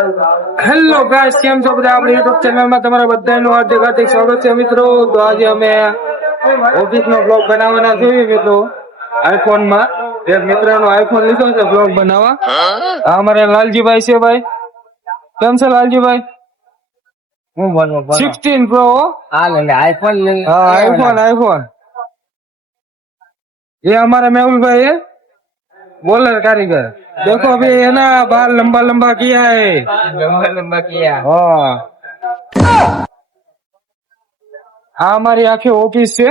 Hello guys, કેમ છો બધા? આપણી યુટ્યુબ ચેનલમાં તમારા બધાનું હાર્દિક સ્વાગત છે મિત્રો. તો આજે અમે ઓફિસ નો બ્લોગ બનાવવાના છીએ મિત્રો. આઈફોન માં એક મિત્રનો આઈફોન લીધો છે બ્લોગ બનાવવા. આ અમારે લાલજીભાઈ છે ભાઈ. કેમ છે લાલજીભાઈ? હું બોલો 16 પ્રો. આઈફોન हाँ आईफोन ये हमारा मेहुल है, बोलर कारीगर. देखो अभी है ना, बाल लंबा लंबा किया है. लंबा किया। हाँ, हाँ हमारी आखिर ऑफिस से.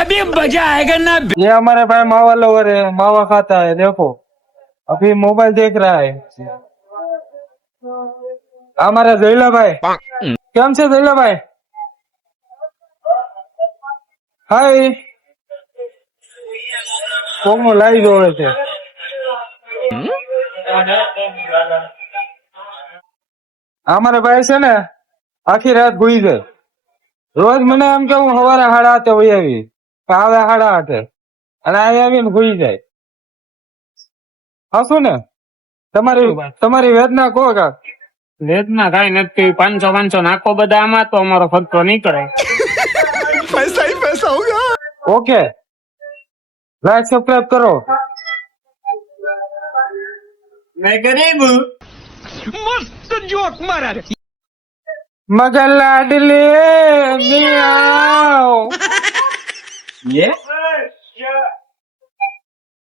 अभी मजा आएगा ना। ये हमारे भाई मावा लवर है, मावा खाता है. देखो अभी मोबाइल देख रहा है. हमारा जैला भाई. કેમ છે જયલાભાઈ? હાય. કોમો લાઈ જોવે છે. અમારે ભાઈ છે ને આખી રાત ભૂઈ જાય. રોજ મને એમ કે હું સવારે 8:30 વહી આવી, આવે 8:30 અને અહીં આવીને ભૂઈ જાય. હશું ને? તમારી વેદના કહો કાક. વેદના કઈ નથી. 500 નાખો બધા આમાં તો અમારો ખર્ચો નહીં કરે. पैसा ही पैसा होगा। ओके, लाइक सब्सक्राइब करो. मैं गरीब मस्त जोक मारा रे। मगर लाडली मियाओ. ये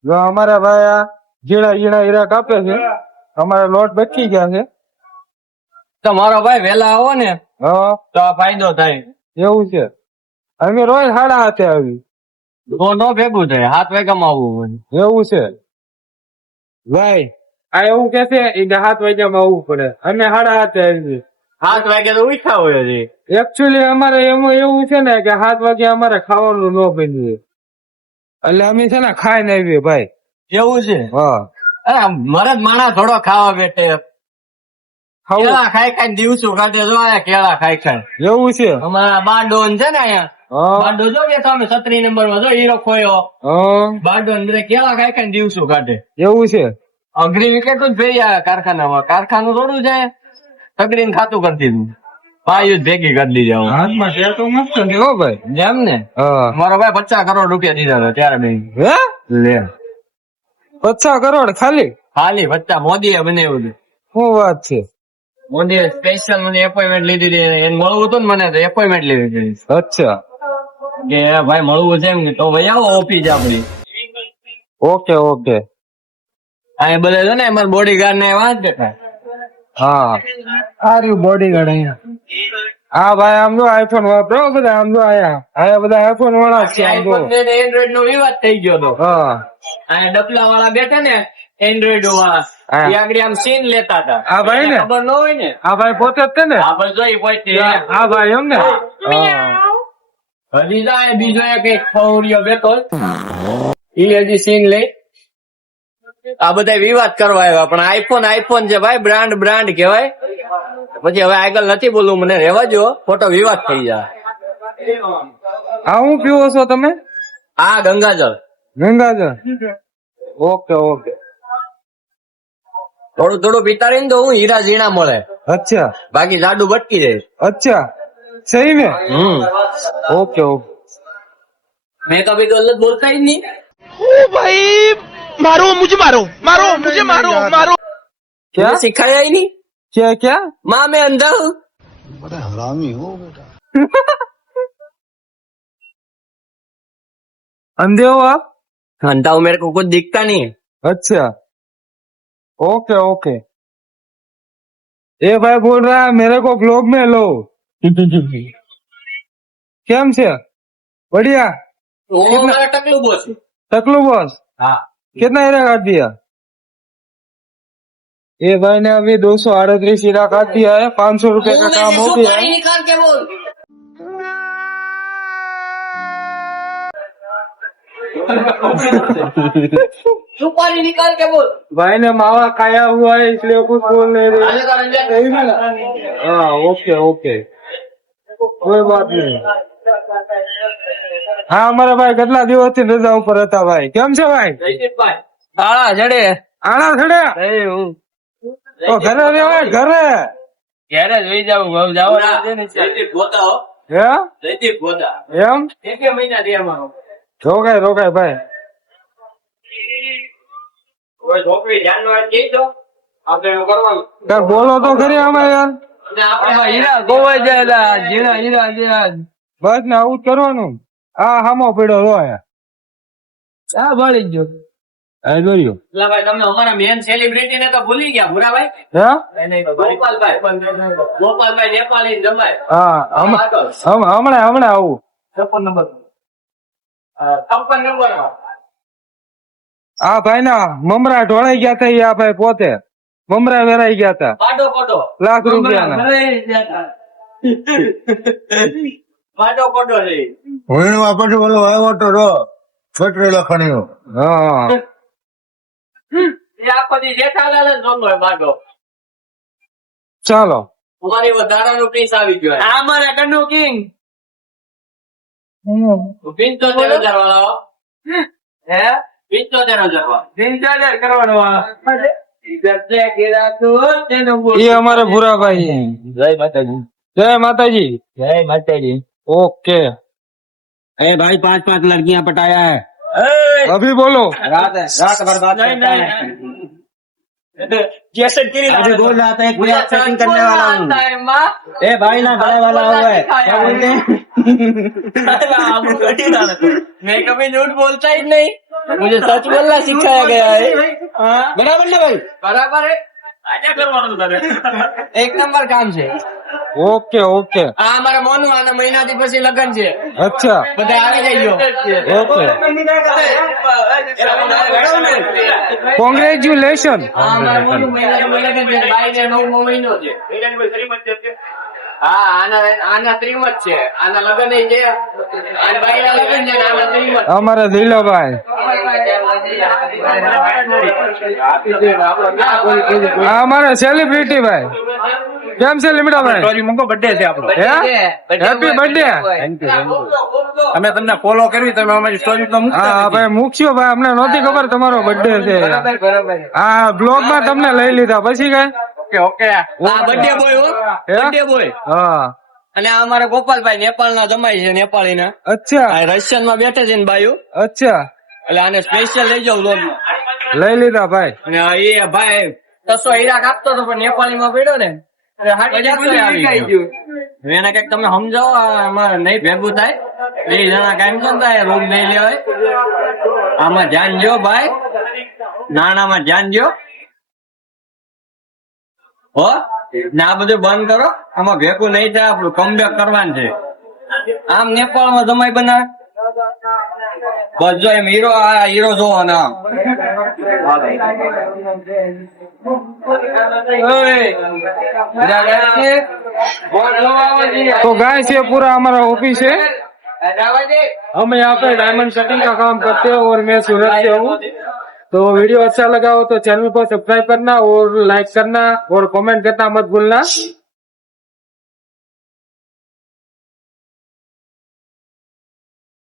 જો અમારા ભાઈ આ ઝીણા ઝીણા હીરા કાપે છે. અમારા લોટ બચી ગયા છે. તમારો ભાઈ વેલા આવો ને હા, તો આ ફાયદો થાય. એવું છે. અમે રોજ 8:30 આવી. તો નો ભેગું થાય. 7 વાગ્યામાં આવવું હોય. એવું છે ભાઈ. આ એવું કે છે એ 7 વાગ્યામાં આવવું પડે. અમે 8:30 આવી. 7 વાગે તો ઉઠા હોય છે. એકચ્યુઅલી અમારે એમાં એવું છે ને કે 7 વાગે અમારે ખાવાનું ન બન્યું, એટલે અમે છે ને ખાઈને આવીએ ભાઈ. એવું છે? હા, અરે મરદ માણા થોડો ખાવા બેઠે. ખાવું કેળા ખાઈ ખાઈ દિવસો કાઢે. જો આયા કેળા ખાઈ ખાઈ. એવું છે. અમારા બારડોન છે ને અહીંયા હા બારડો જો બેઠો અમે 36 નંબર માં જો હીરો ખોયો. હા, બારડોન બધા કેળા ખાઈ ખાઈ દિવસો કાઢે. એવું છે. અઘરી વિકેટ જ ફેરી આવ્યા કારખાનામાં. કારખાનું થોડું જાય તગડીને ખાતું કરી દીધું. પાયું જ ભેગી કરી દીધી હવે. હાથમાં છે તો મસ્ત છે હો ભાઈ. જેમ ને હા. મારો ભાઈ 50 કરોડ રૂપિયા દીધા હતા ત્યારે બે હે? લે 50 કરોડ ખાલી? ખાલી 50 મોદીએ બનાવ્યું હતું. શું વાત છે? મોદીએ સ્પેશિયલ મને એપોઇન્ટમેન્ટ લીધી હતી. એને મળવું હતું ને મને તો એપોઇન્ટમેન્ટ લીધી હતી અચ્છા, કે ભાઈ મળવું છે એમ કે તો ભાઈ આવો ઓફિસ આપડી. Okay okay. અહીં બધા છે ને અમારા બોડીગાર્ડ ને વાત કરતા. હા, આ રહ્યું બોડીગાર્ડ અહીંયા. હા ભાઈ, આમ જો આઈફોન વાપરો બધા. આમ જો આયા બધા આઈફોન વાળા છે. આમ જો. આઈફોન ને એન્ડ્રોઈડ નો વિવાદ થઈ ગયો હતો. હા અહીંયા ડપલા વાળા બેઠા ને એન્ડ્રોઈડ વાળા હા. એ આગળ આમ સીન લેતા હતા. આ ભાઈ ને? ખબર ન હોય ને. આ ભાઈ પોતે જ છે ને? આ ભાઈ જોઈ પોતે. આ ભાઈ એમ ને? હા. હજી જાય બીજો એક ફૌરિયો બેઠો ઈ હજી સીન લે. આ બધા વિવાદ કરવા આવ્યા પણ આઈફોન છે ભાઈ. બ્રાન્ડ કહેવાય. પછી હવે આગળ નથી બોલવું, મને રહેવા જો, ખોટો વિવાદ થઈ જાય. આ હું પીવો છો તમે? આ ગંગાજળ ગંગાજળ. Okay okay. થોડું પીતા રહીને તો હું હીરા ઝીણા મળે, અચ્છા બાકી લાડુ ભટકી જાય. અચ્છા, સહી में. Okay okay. मैं कभी गलत बोलता ही नहीं. ओ भाई मारो मुझे, मारो मुझे, मारो। क्या मुझे सिखाया ही नहीं. क्या क्या? माँ मैं अंधा हूँ. बड़ा हरामी हो बेटा। अंधे हो आप? अंधा हूँ, मेरे को कुछ दिखता नहीं है. अच्छा ओके ओके. ये भाई बोल रहा है मेरे को ब्लॉग में लो. કેમ છે? बढ़िया. वो मेरा टकलू बॉस है. टकलू बॉस. हाँ. कितना हीरा काट दिया? ये भाई ने अभी 238 हीरा काट दिया है. 500 रुपए का काम हो गया है. निकाल के बोल. सुपारी निकाल के बोल. भाई ने मावा खाया हुआ है इसलिए कुछ बोल नहीं रहे. हाँ ओके ओके, कोई बात नहीं. હા અમારા ભાઈ કેટલા દિવસથી રજા ઉપર હતા ભાઈ. કેમ છે ભાઈ? આળા જડે. આણા થડ્યા. તો ઘરે રહેવાય ઘરે. ઘેરે જોઈ જાવ બહુ જાવ ગોતા હે જયદીપ ગોતા એમ એક મહિના દે અમારો રોકાય રોકાય ભાઈ. કોઈ છોકરી ધ્યાનમાં કહી દો આપણે એવું કરવાનું કાંઈ બોલો તો ખરી આમાં યાર. અને આપણે હીરા ગોવાઈ જાય ઝીણા હીરા જે બસ ને આવું જ કરવાનું. આ હામો પડ્યો રોય. આ બળી ગયો આ જોયું. એટલે ભાઈ તમે અમારા મેન સેલિબ્રિટી ને તો ભૂલી ગયા ભૂરાભાઈ હે ગોપાલભાઈ નેપાળી જમાય હા હમણાં આવું. 56 નંબર આ ભાઈ ના મમરા ઢોળાઈ ગયા હતા. આ ભાઈ પોતે મમરા વેરાઈ ગયા હતા પાડો પાડો લાખ રૂપિયાના. પાડો પાડો રે હોયણમાં પછી ઓલો આવ્યો તો રો છોટરી લખણીઓ. હા એ આખો દી જેઠાલાલ જ રમતો હોય પાડો ચાલો. અમારી વધારાનું પીસ આવી ગયો આ મારે કન્નુ કિંગ 75,000 વાળો હે 75,000 કરવાનો એ અમારે ભૂરાભાઈ. જય માતાજી. જય માતાજી. જય માતાજી ओके. ए भाई 5-5 लड़कियां पटाया है. अभी बोलो. रात भर बात करता है. जैसे अभी बोल रहा था एक मैं सेटिंग करने वाला हूँ. ए भाई ना गले वाला हुआ है. क्या बोलते हैं? मैं कभी झूठ बोलता ही नहीं मुझे सच बोलना सिखाया गया है बराबर ना भाई. बराबर है एक नंबर काम છે ओके ओके. આ અમારા મોનું આના મહિનાથી પછી લગન છે अच्छा બધા આવી જજો ओके. કોંગ્રેચ્યુલેશન. આ અમારા મોનું મહિનાથી લગન છે બાઈને 9મો મહિનો છે હા આના શ્રીમત છે આના લગન છે અને બાઈના લગન છે અને આના શ્રીમત અમારા દિલાભાઈ. આ અમારા સેલિબ્રિટી ભાઈ. કેમ છે લીમડા ભાઈ? बर्थडे से आप लोग. Happy birthday. અમે તમને ફોલો કરવી તમે અમારી સ્ટોરી તો હા ભાઈ મૂકશો ભાઈ. અમને નહોતી ખબર તમારો બર્થડે છે. આ બ્લોગ માં તમને લઈ લીધા પછી કઈ. ઓકે આ બર્થડે બોય હો બર્થડે બોય હા અને આ અમારા ગોપાલભાઈ નેપાળના જમાઈ છે નેપાળીના અચ્છા આ રશિયનમાં બેઠે છે ને બાયું અચ્છા એટલે આને સ્પેશિયલ લઈ જાવ લોન લઈ લીધા ભાઈ. અને એ ભાઈ 600 હીરા કાપતો હતો પણ નેપાળીમાં પડ્યો ને એને કઈક તમે સમજાવો આમાં નહીં ભેગું થાય 2 જણા કામ કરતા રૂમ નહીં લેવાય આમાં ધ્યાન દો ભાઈ નાણામાં ધ્યાન દો હો ને આ બધું બંધ કરો આમાં ભેગું નહીં થાય આપણું કમબેક કરવાનું છે આમ નેપાળમાં જમાઈ બનાવે બસ જો એમ હીરો આ હીરો જોવો ને આમ तो गाइस ये पूरा हमारा ऑफिस है. हम यहाँ पे डायमंड सेटिंग का काम करते हैं और मैं सूरत से हूँ. तो वीडियो अच्छा लगा हो तो चैनल को सब्सक्राइब करना और लाइक करना और कमेंट करना मत भूलना.